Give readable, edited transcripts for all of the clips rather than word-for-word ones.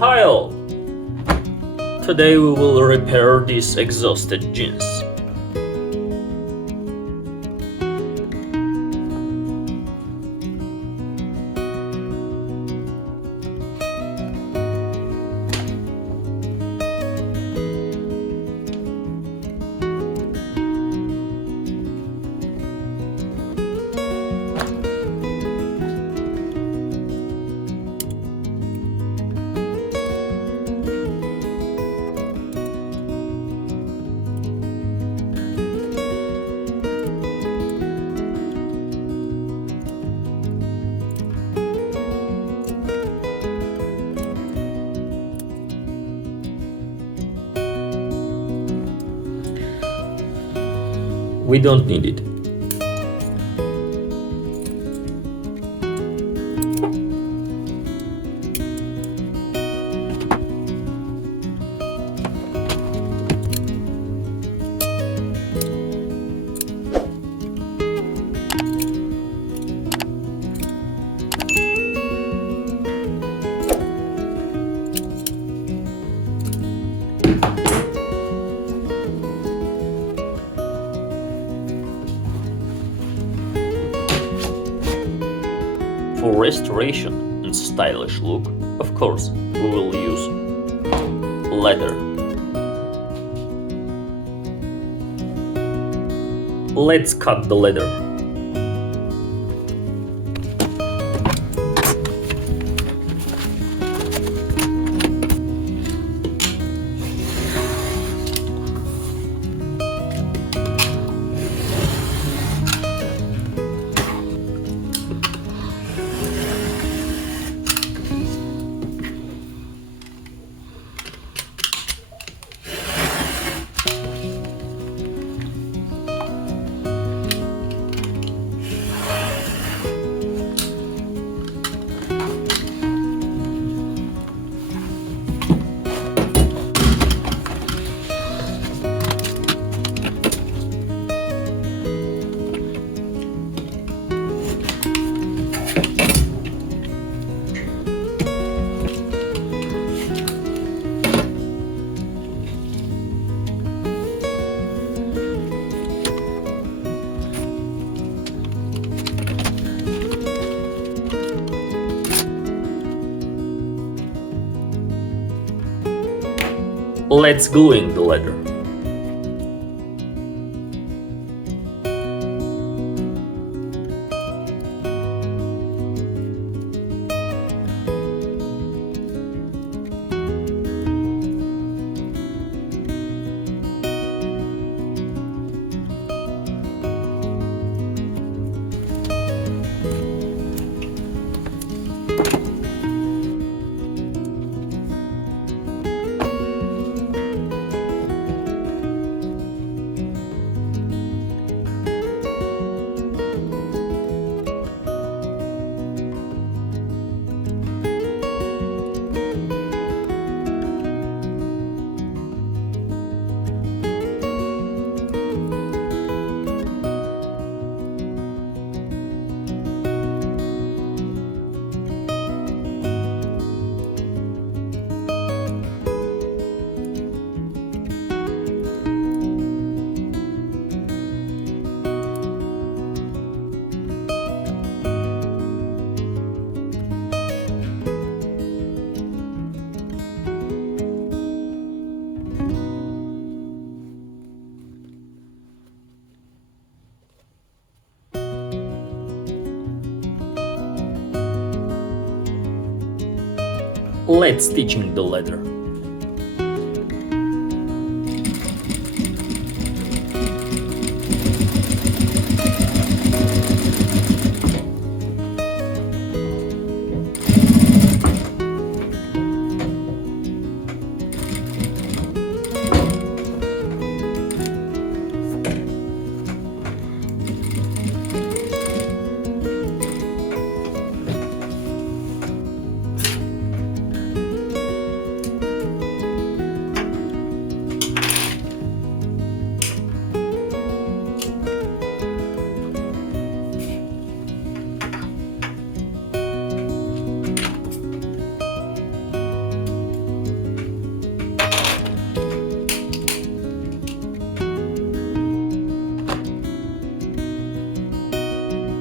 Hi all! Today we will repair these exhausted jeans. We don't need it. For restoration and stylish look, of course, we will use leather. Let's cut the leather. Let's glue in the leather. Let's stitch in the leather.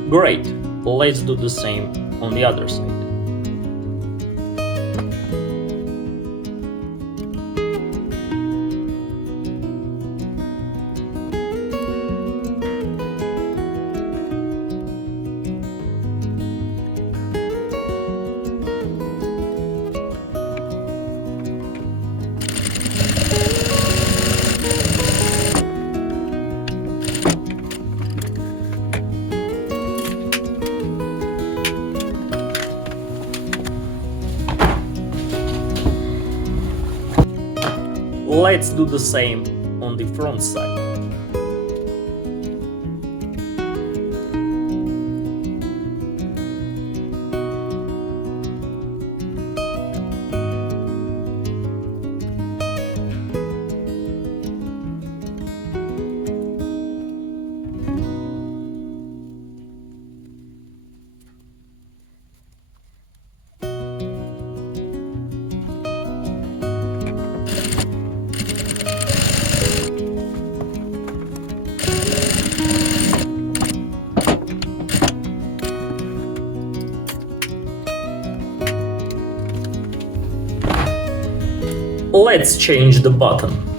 Great, let's do the same on the other side. Let's do the same on the front side. Let's change the button.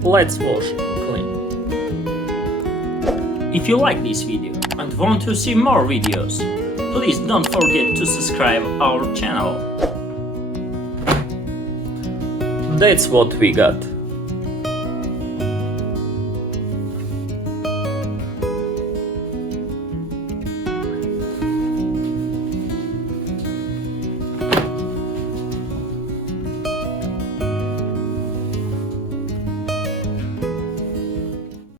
Let's wash and clean. If you like this video and want to see more videos, please don't forget to subscribe our channel. That's what we got.